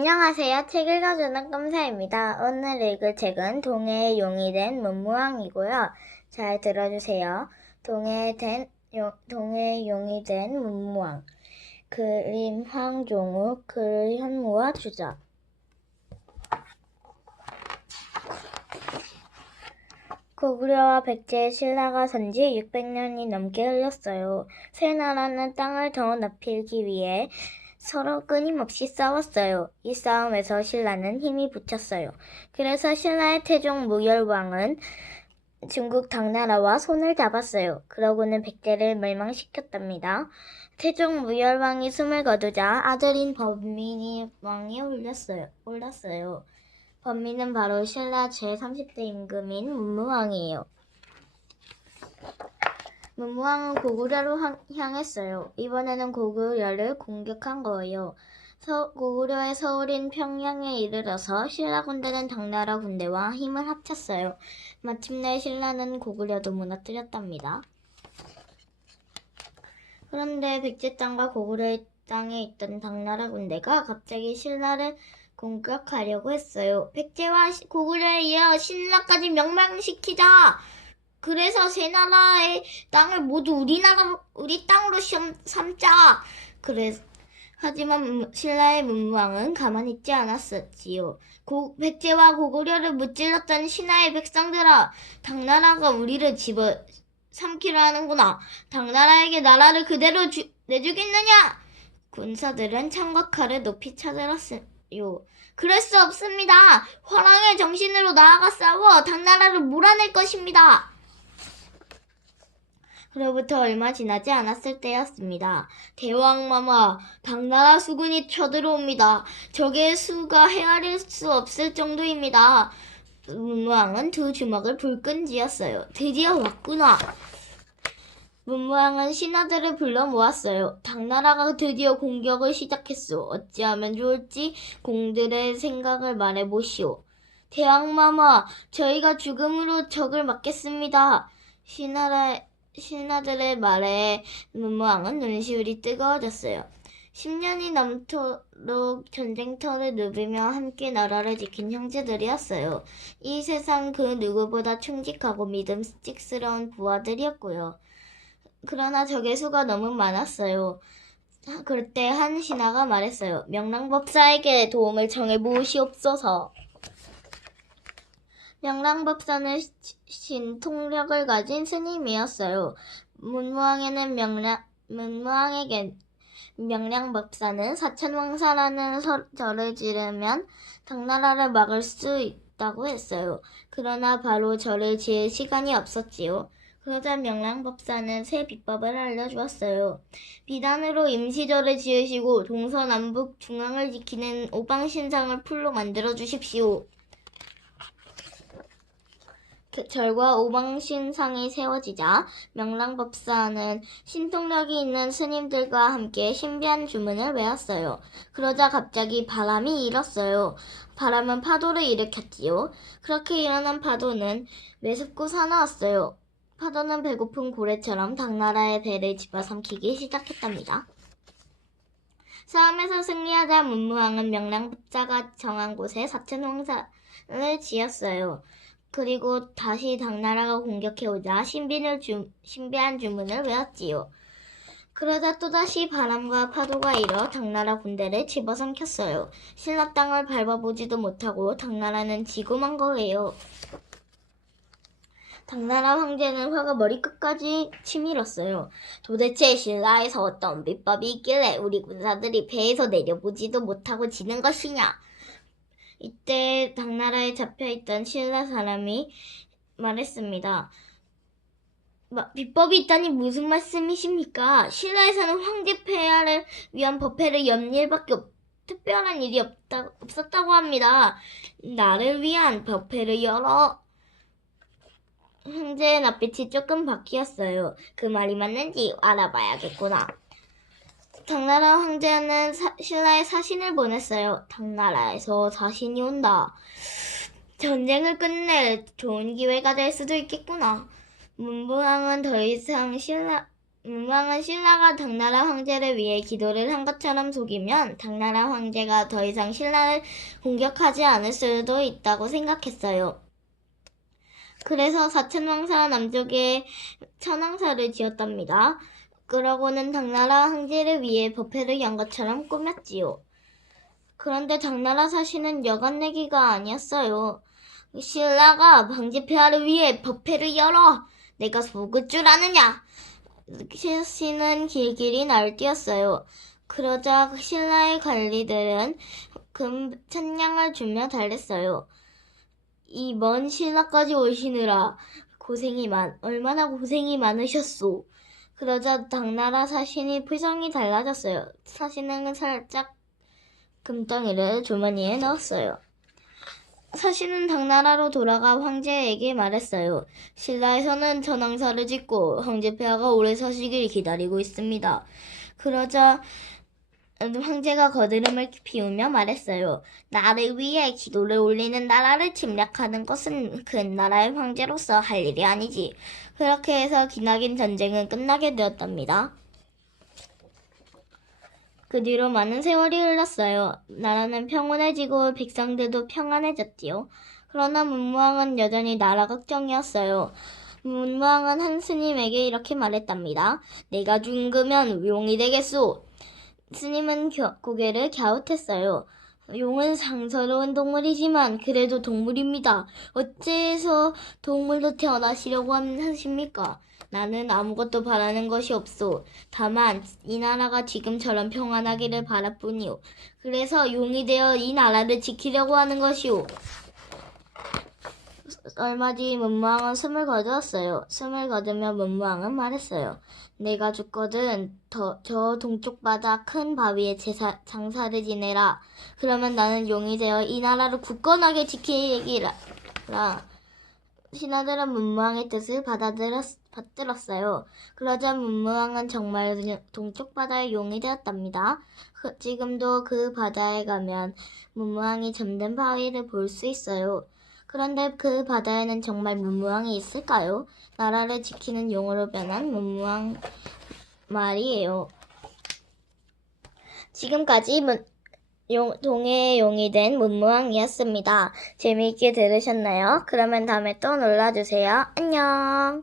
안녕하세요. 책 읽어주는 깜사입니다. 오늘 읽을 책은 동해의 용이 된 문무왕이고요. 잘 들어주세요. 동해에 된, 용, 동해의 용이 된 문무왕. 그림 황종욱, 글 현무와 주작. 고구려와 백제의 신라가 산지 600년이 넘게 흘렀어요. 세 나라는 땅을 더 넓히기 위해 서로 끊임없이 싸웠어요. 이 싸움에서 신라는 힘이 붙였어요. 그래서 신라의 태종 무열왕은 중국 당나라와 손을 잡았어요. 그러고는 백제를 멸망시켰답니다. 태종 무열왕이 숨을 거두자 아들인 범민이 왕이 올렸어요. 올랐어요. 범민은 바로 신라 제30대 임금인 문무왕이에요. 문무왕은 고구려로 향- 향했어요. 이번에는 고구려를 공격한 거예요. 서- 고구려의 서울인 평양에 이르러서 신라 군대는 당나라 군대와 힘을 합쳤어요. 마침내 신라는 고구려도 무너뜨렸답니다. 그런데 백제 땅과 고구려의 땅에 있던 당나라 군대가 갑자기 신라를 공격하려고 했어요. 백제와 시- 고구려에 이어 신라까지 멸망시키자. 그래서 세 나라의 땅을 모두 우리나라 우리 땅으로 시험- 삼자. 그래 하지만 문- 신라의 문무왕은 가만히 있지 않았었지요. 고, 백제와 고구려를 무찔렀던 신하의 백성들아, 당나라가 우리를 집어 삼키려 하는구나. 당나라에게 나라를 그대로 주, 내주겠느냐? 군사들은 창과 칼을 높이 쳐들었어요. 그럴 수 없습니다. 화랑의 정신으로 나아가 싸워 당나라를 몰아낼 것입니다. 그로부터 얼마 지나지 않았을 때였습니다. 대왕마마, 당나라 수군이 쳐들어옵니다. 적의 수가 헤아릴 수 없을 정도입니다. 문무왕은 두 주먹을 불끈 쥐었어요. 드디어 왔구나. 문무왕은 신하들을 불러 모았어요. 당나라가 드디어 공격을 시작했소. 어찌하면 좋을지 공들의 생각을 말해보시오. 대왕마마, 저희가 죽음으로 적을 막겠습니다. 신하라, 신하들의 말에 문무왕은 눈시울이 뜨거워졌어요. 10년이 넘도록 전쟁터를 누비며 함께 나라를 지킨 형제들이었어요. 이 세상 그 누구보다 충직하고 믿음직스러운 부하들이었고요. 그러나 적의 수가 너무 많았어요. 그때 한 신하가 말했어요. 명랑법사에게 도움을 청해 보시옵소서. 명랑법사는 시- 신통력을 가진 스님이었어요. 문무왕에는 명랑, 문무왕에게 명량법사는 사천왕사라는 서- 절을 지르면 당나라를 막을 수 있다고 했어요. 그러나 바로 절을 지을 시간이 없었지요. 그러자 명랑법사는 새 비법을 알려주었어요. 비단으로 임시절을 지으시고 동서남북 중앙을 지키는 오방신상을 풀로 만들어 주십시오. 그 절과 오방신상이 세워지자 명랑법사는 신통력이 있는 스님들과 함께 신비한 주문을 외웠어요. 그러자 갑자기 바람이 일었어요. 바람은 파도를 일으켰지요. 그렇게 일어난 파도는 매섭고 사나웠어요. 파도는 배고픈 고래처럼 당나라의 배를 집어삼키기 시작했답니다. 싸움에서 승리하자 문무왕은 명랑법사가 정한 곳에 사천왕사를 지었어요. 그리고 다시 당나라가 공격해오자 신비를 주, 신비한 주문을 외웠지요. 그러자 또다시 바람과 파도가 일어 당나라 군대를 집어삼켰어요. 신라 땅을 밟아보지도 못하고 당나라는 지고만 거예요. 당나라 황제는 화가 머리끝까지 치밀었어요. 도대체 신라에서 어떤 비법이 있길래 우리 군사들이 배에서 내려보지도 못하고 지는 것이냐? 이때 당나라에 잡혀있던 신라 사람이 말했습니다. 마- 비법이 있다니 무슨 말씀이십니까? 신라에서는 황제 폐하를 위한 법회를 연 일밖에 없, 특별한 일이 없다, 없었다고 합니다. 나를 위한 법회를 열어. 황제의 낯빛이 조금 바뀌었어요. 그 말이 맞는지 알아봐야겠구나. 당나라 황제는 사- 신라에 사신을 보냈어요. 당나라에서 사신이 온다. 전쟁을 끝낼 좋은 기회가 될 수도 있겠구나. 문무왕은 더 이상 신라 문왕은 신라가 당나라 황제를 위해 기도를 한 것처럼 속이면 당나라 황제가 더 이상 신라를 공격하지 않을 수도 있다고 생각했어요. 그래서 사천왕사 남쪽에 천왕사를 지었답니다. 그러고는 당나라 황제를 위해 법회를 연 것처럼 꾸몄지요. 그런데 당나라 사신은 여간 내기가 아니었어요. 신라가 방지폐하를 위해 법회를 열어 내가 속을 줄 아느냐? 신은 길길이 날뛰었어요. 그러자 신라의 관리들은 금 천냥을 주며 달랬어요. 이 먼 신라까지 오시느라 고생이 많, 얼마나 고생이 많으셨소. 그러자 당나라 사신이 표정이 달라졌어요. 사신은 살짝 금덩이를 주머니에 넣었어요. 사신은 당나라로 돌아가 황제에게 말했어요. 신라에서는 전왕사를 짓고 황제 폐하가 오래 서시길 기다리고 있습니다. 그러자 황제가 거드름을 피우며 말했어요. 나를 위해 기도를 올리는 나라를 침략하는 것은 그 나라의 황제로서 할 일이 아니지. 그렇게 해서 기나긴 전쟁은 끝나게 되었답니다. 그 뒤로 많은 세월이 흘렀어요. 나라는 평온해지고 백성들도 평안해졌지요. 그러나 문무왕은 여전히 나라 걱정이었어요. 문무왕은 한 스님에게 이렇게 말했답니다. 내가 죽으면 용이 되겠소. 스님은 겨- 고개를 갸웃했어요. 용은 상서로운 동물이지만 그래도 동물입니다. 어째서 동물로 태어나시려고 하십니까? 나는 아무것도 바라는 것이 없소. 다만 이 나라가 지금처럼 평안하기를 바랄뿐이오. 그래서 용이 되어 이 나라를 지키려고 하는 것이오. 얼마 뒤 문무왕은 숨을 거두었어요. 숨을 거두며 문무왕은 말했어요. 내가 죽거든 더, 저 동쪽 바다 큰 바위에 제사, 장사를 지내라. 그러면 나는 용이 되어 이 나라를 굳건하게 지키기라. 신하들은 문무왕의 뜻을 받아들였, 받들었어요. 그러자 문무왕은 정말 동쪽 바다의 용이 되었답니다. 그- 지금도 그 바다에 가면 문무왕이 잠든 바위를 볼 수 있어요. 그런데 그 바다에는 정말 문무왕이 있을까요? 나라를 지키는 용으로 변한 문무왕 말이에요. 지금까지 문, 용, 동해의 용이 된 문무왕이었습니다. 재미있게 들으셨나요? 그러면 다음에 또 놀러주세요. 안녕!